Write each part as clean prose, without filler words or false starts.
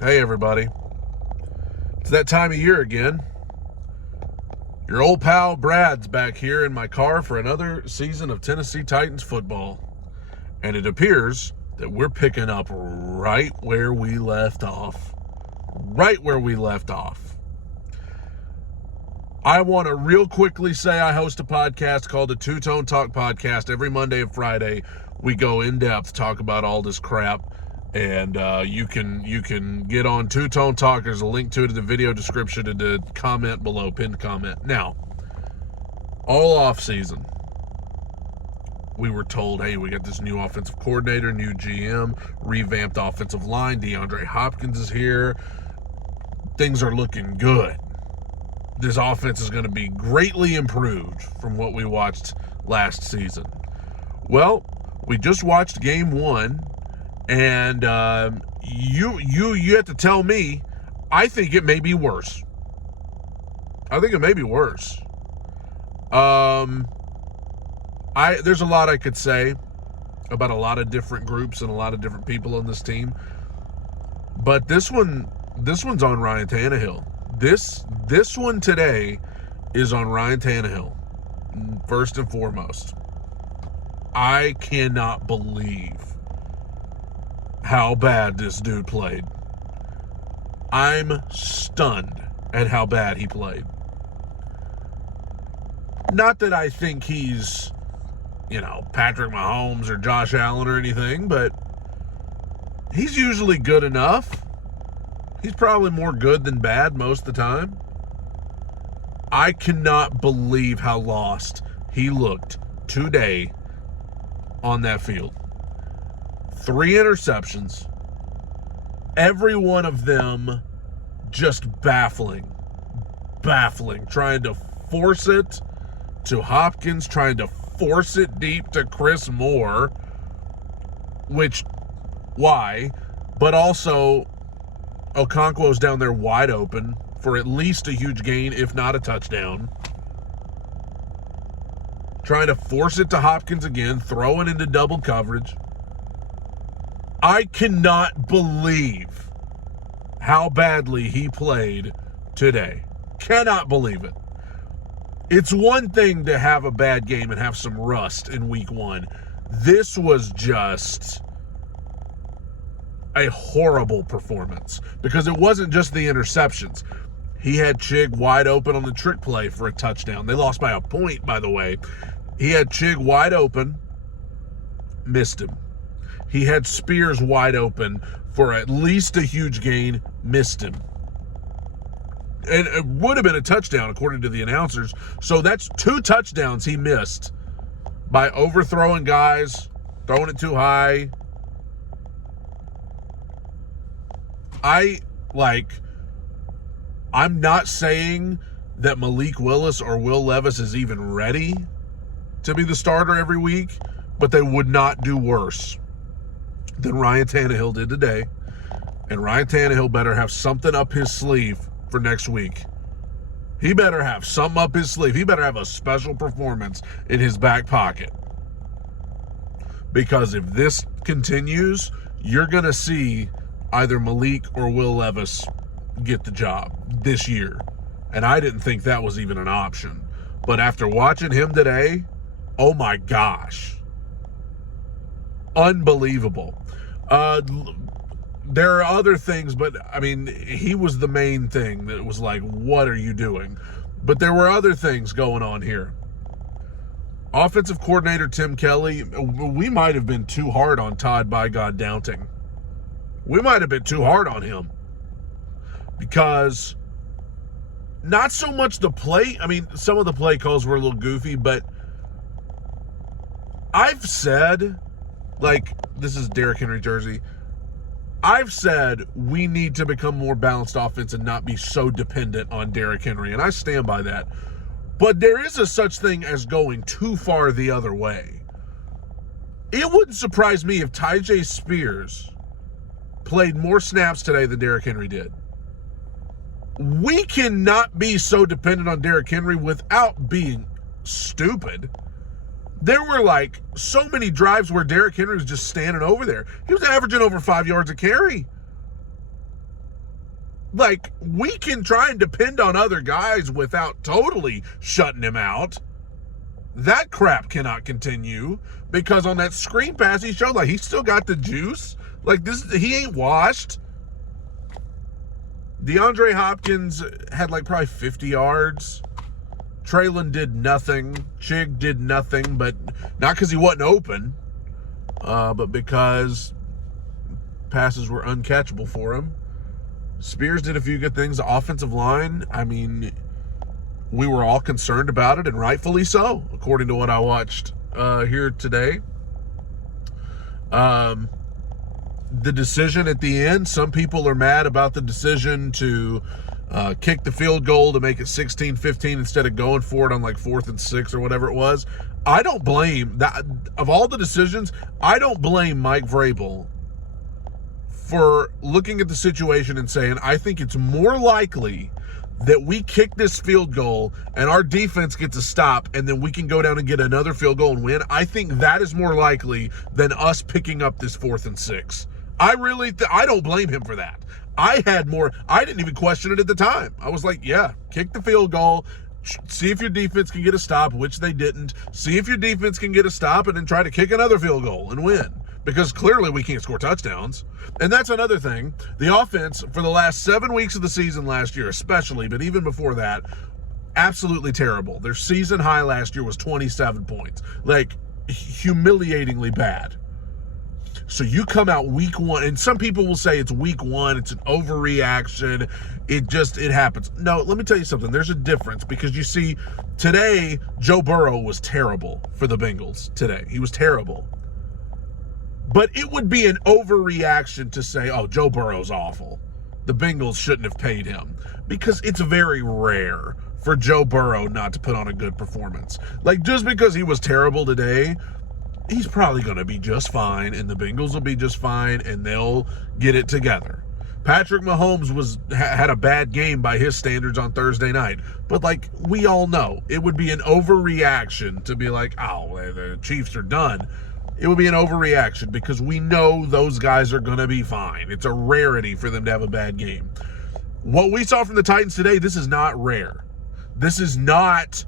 Hey everybody, it's that time of year again. Your old pal Brad's back here in my car for another season of Tennessee Titans football. And it appears that we're picking up right where we left off. Right where we left off. I want to real quickly say I host a podcast called the Two Tone Talk Podcast. Every Monday and Friday, we go in depth, talk about all this crap. And you can get on Two Tone Talk. There's a link to it in the video description and the comment below, pinned comment. Now, all off season, we were told, hey, we got this new offensive coordinator, new GM, revamped offensive line. DeAndre Hopkins is here. Things are looking good. This offense is going to be greatly improved from what we watched last season. Well, we just watched game one. And you have to tell me, I think it may be worse. There's a lot I could say about a lot of different groups and a lot of different people on this team. But this one's on Ryan Tannehill. This one today is on Ryan Tannehill, first and foremost. I cannot believe how bad this dude played. I'm stunned at how bad he played. Not that I think he's, Patrick Mahomes or Josh Allen or anything, but he's usually good enough. He's probably more good than bad most of the time. I cannot believe how lost he looked today on that field. 3 interceptions, every one of them just baffling, trying to force it to Hopkins, trying to force it deep to Chris Moore, why? But also, Okonkwo's down there wide open for at least a huge gain, if not a touchdown. Trying to force it to Hopkins again, throwing into double coverage. I cannot believe how badly he played today. Cannot believe it. It's one thing to have a bad game and have some rust in week one. This was just a horrible performance because it wasn't just the interceptions. He had Chig wide open on the trick play for a touchdown. They lost by a point, by the way. He had Chig wide open, missed him. He had Spears wide open for at least a huge gain, missed him. And it would have been a touchdown, according to the announcers. So that's 2 touchdowns he missed by overthrowing guys, throwing it too high. I'm not saying that Malik Willis or Will Levis is even ready to be the starter every week, but they would not do worse than Ryan Tannehill did today. And Ryan Tannehill better have something up his sleeve for next week. He better have something up his sleeve. He better have a special performance in his back pocket. Because if this continues, you're going to see either Malik or Will Levis get the job this year. And I didn't think that was even an option. But after watching him today, oh my gosh. Unbelievable. There are other things, but he was the main thing that was like, what are you doing? But there were other things going on here. Offensive coordinator Tim Kelly, we might have been too hard on Todd by God Downting. We might have been too hard on him. Because not so much the play, some of the play calls were a little goofy, but I've said, this is Derrick Henry jersey. I've said we need to become more balanced offense and not be so dependent on Derrick Henry, and I stand by that. But there is a such thing as going too far the other way. It wouldn't surprise me if Tyjae Spears played more snaps today than Derrick Henry did. We cannot be so dependent on Derrick Henry without being stupid. There were so many drives where Derrick Henry was just standing over there. He was averaging over 5 yards a carry. Like, we can try and depend on other guys without totally shutting him out. That crap cannot continue, because on that screen pass he showed, like, he's still got the juice. Like, he ain't washed. DeAndre Hopkins had like probably 50 yards. Traylon did nothing. Chig did nothing, but not because he wasn't open, but because passes were uncatchable for him. Spears did a few good things. The offensive line, I mean, we were all concerned about it, and rightfully so, according to what I watched here today. The decision at the end, some people are mad about the decision to kick the field goal to make it 16-15 instead of going for it on like 4th and 6 or whatever it was. I don't blame that. Of all the decisions, I don't blame Mike Vrabel for looking at the situation and saying, I think it's more likely that we kick this field goal and our defense gets a stop and then we can go down and get another field goal and win. I think that is more likely than us picking up this 4th and 6. I don't blame him for that. I didn't even question it at the time. I was like, yeah, kick the field goal, see if your defense can get a stop, which they didn't. See if your defense can get a stop and then try to kick another field goal and win. Because clearly we can't score touchdowns. And that's another thing. The offense, for the last 7 weeks of the season last year especially, but even before that, absolutely terrible. Their season high last year was 27 points. Like, humiliatingly bad. So you come out week 1, and some people will say it's week 1, it's an overreaction, it happens. No, let me tell you something. There's a difference, because you see, today, Joe Burrow was terrible for the Bengals today. He was terrible. But it would be an overreaction to say, oh, Joe Burrow's awful. The Bengals shouldn't have paid him. Because it's very rare for Joe Burrow not to put on a good performance. Like, just because he was terrible today, he's probably going to be just fine, and the Bengals will be just fine, and they'll get it together. Patrick Mahomes had a bad game by his standards on Thursday night. But, like, we all know, it would be an overreaction to be like, oh, the Chiefs are done. It would be an overreaction, because we know those guys are going to be fine. It's a rarity for them to have a bad game. What we saw from the Titans today, this is not rare. This is not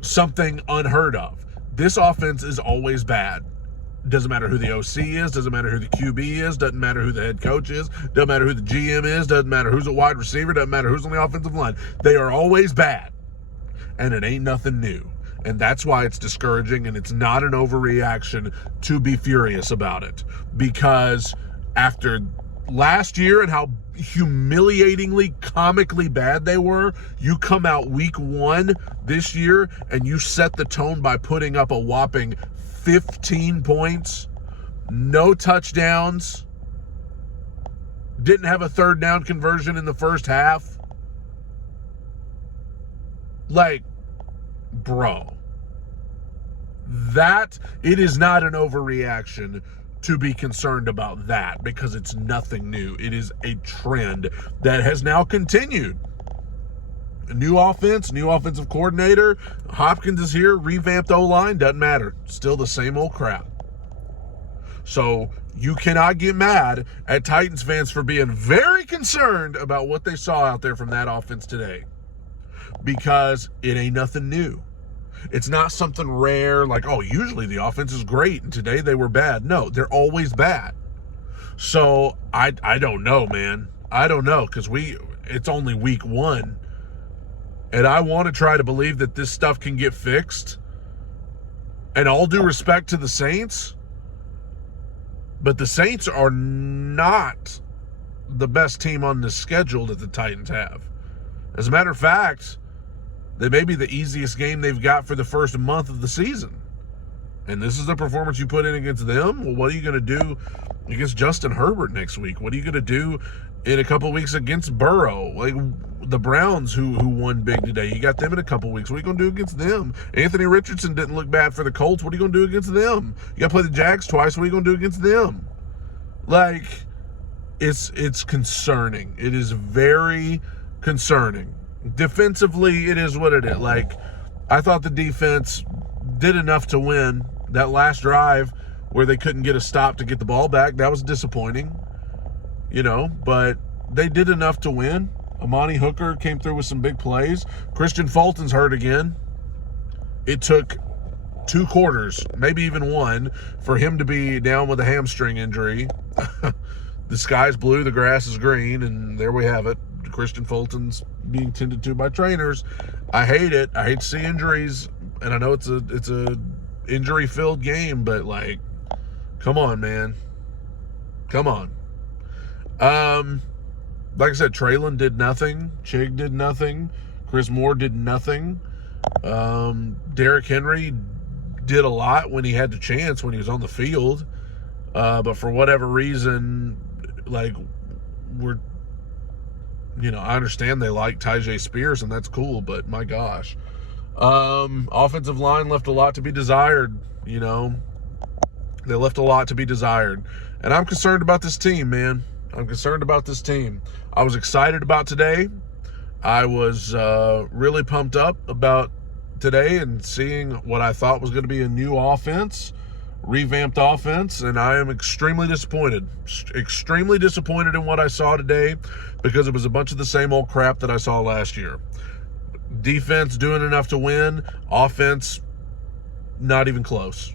something unheard of. This offense is always bad. Doesn't matter who the OC is, doesn't matter who the QB is, doesn't matter who the head coach is, doesn't matter who the GM is, doesn't matter who's a wide receiver, doesn't matter who's on the offensive line. They are always bad, and it ain't nothing new. And that's why it's discouraging, and it's not an overreaction to be furious about it. Because after last year and how humiliatingly, comically bad they were, you come out week 1 this year and you set the tone by putting up a whopping 15 points, no touchdowns, didn't have a 3rd down conversion in the first half. Like, bro, it is not an overreaction to be concerned about that, because it's nothing new. It is a trend that has now continued. A new offense, new offensive coordinator, Hopkins is here, revamped O-line, doesn't matter. Still the same old crap. So you cannot get mad at Titans fans for being very concerned about what they saw out there from that offense today, because it ain't nothing new. It's not something rare like, oh, usually the offense is great and today they were bad. No, they're always bad. So I don't know, man. I don't know, because it's only week 1. And I want to try to believe that this stuff can get fixed. And all due respect to the Saints, but the Saints are not the best team on the schedule that the Titans have. As a matter of fact, they may be the easiest game they've got for the first month of the season. And this is the performance you put in against them? Well, what are you going to do against Justin Herbert next week? What are you going to do in a couple weeks against Burrow? Like the Browns, who won big today, you got them in a couple weeks. What are you going to do against them? Anthony Richardson didn't look bad for the Colts. What are you going to do against them? You got to play the Jags twice. What are you going to do against them? Like, it's concerning. It is very concerning. Defensively, it is what it is. Like, I thought the defense did enough to win. That last drive where they couldn't get a stop to get the ball back, that was disappointing, but they did enough to win. Amani Hooker came through with some big plays. Christian Fulton's hurt again. It took 2 quarters, maybe even 1, for him to be down with a hamstring injury. The sky's blue, the grass is green, and there we have it. Christian Fulton's being tended to by trainers. I hate it. I hate to see injuries, and I know it's a injury-filled game, but, like, come on, man. Come on. Like I said, Traylon did nothing. Chig did nothing. Chris Moore did nothing. Derrick Henry did a lot when he had the chance, when he was on the field. But for whatever reason, like, I understand they like Tyjae Spears, and that's cool, but my gosh. Offensive line left a lot to be desired, They left a lot to be desired. And I'm concerned about this team, man. I'm concerned about this team. I was excited about today. I was really pumped up about today and seeing what I thought was going to be a new offense, revamped offense, and I am extremely disappointed. Extremely disappointed in what I saw today because it was a bunch of the same old crap that I saw last year. Defense doing enough to win. Offense, not even close.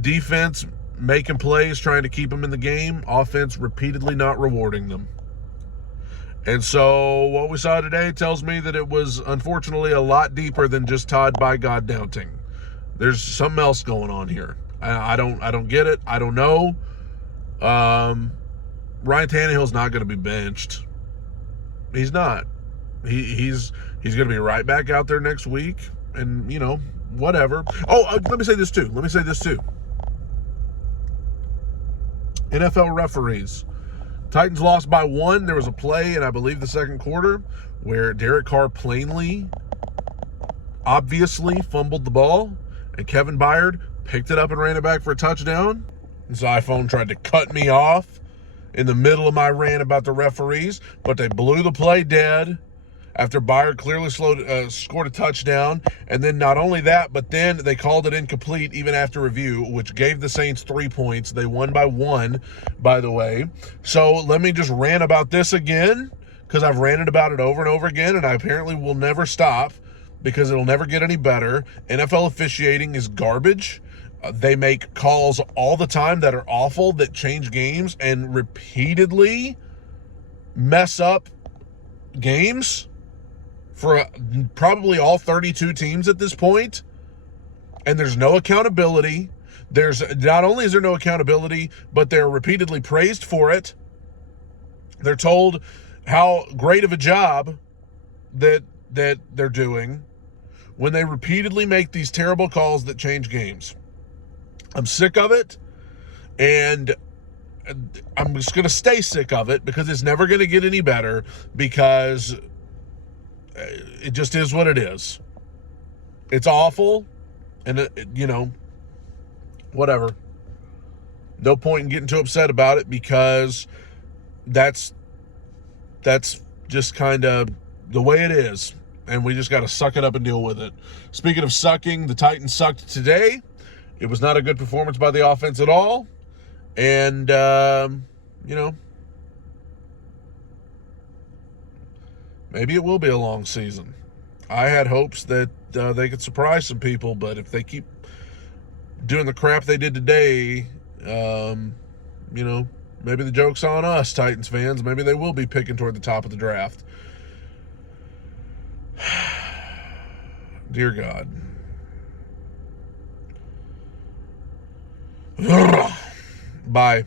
Defense making plays, trying to keep them in the game. Offense repeatedly not rewarding them. And so what we saw today tells me that it was unfortunately a lot deeper than just Todd by God doubting. There's something else going on here. I don't get it. I don't know. Ryan Tannehill's not going to be benched. He's not. He's going to be right back out there next week, and whatever. Oh, let me say this too. NFL referees. Titans lost by 1. There was a play in, I believe, the second quarter where Derek Carr plainly, obviously fumbled the ball, and Kevin Byard picked it up and ran it back for a touchdown. His iPhone tried to cut me off in the middle of my rant about the referees, but they blew the play dead after Byard clearly scored a touchdown. And then not only that, but then they called it incomplete even after review, which gave the Saints 3 points. They won by 1, by the way. So let me just rant about this again, because I've ranted about it over and over again, and I apparently will never stop because it'll never get any better. NFL officiating is garbage. They make calls all the time that are awful, that change games, and repeatedly mess up games for probably all 32 teams at this point. And there's no accountability. Not only is there no accountability, but they're repeatedly praised for it. They're told how great of a job that they're doing when they repeatedly make these terrible calls that change games. I'm sick of it, and I'm just going to stay sick of it because it's never going to get any better, because it just is what it is. It's awful, and whatever. No point in getting too upset about it, because that's just kind of the way it is, and we just got to suck it up and deal with it. Speaking of sucking, the Titans sucked today. It was not a good performance by the offense at all, and maybe it will be a long season. I had hopes that they could surprise some people, but if they keep doing the crap they did today, maybe the joke's on us, Titans fans. Maybe they will be picking toward the top of the draft. Dear God. Bye.